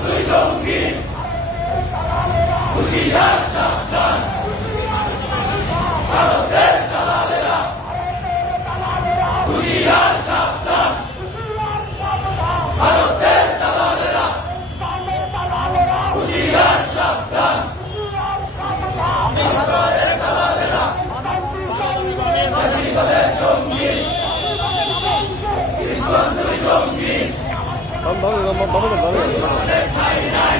দুই জঙ্গি হুঁশিয়ার সাবধান ভারতের দালালেরা হুঁশিয়ার সাবধান ভারতের দালালেরা হুঁশিয়ার সাবধান ইসরায়েলের দালালেরা ফাঁসিবাদের সঙ্গী ইসলাম দুই জঙ্গি ঠাই নাই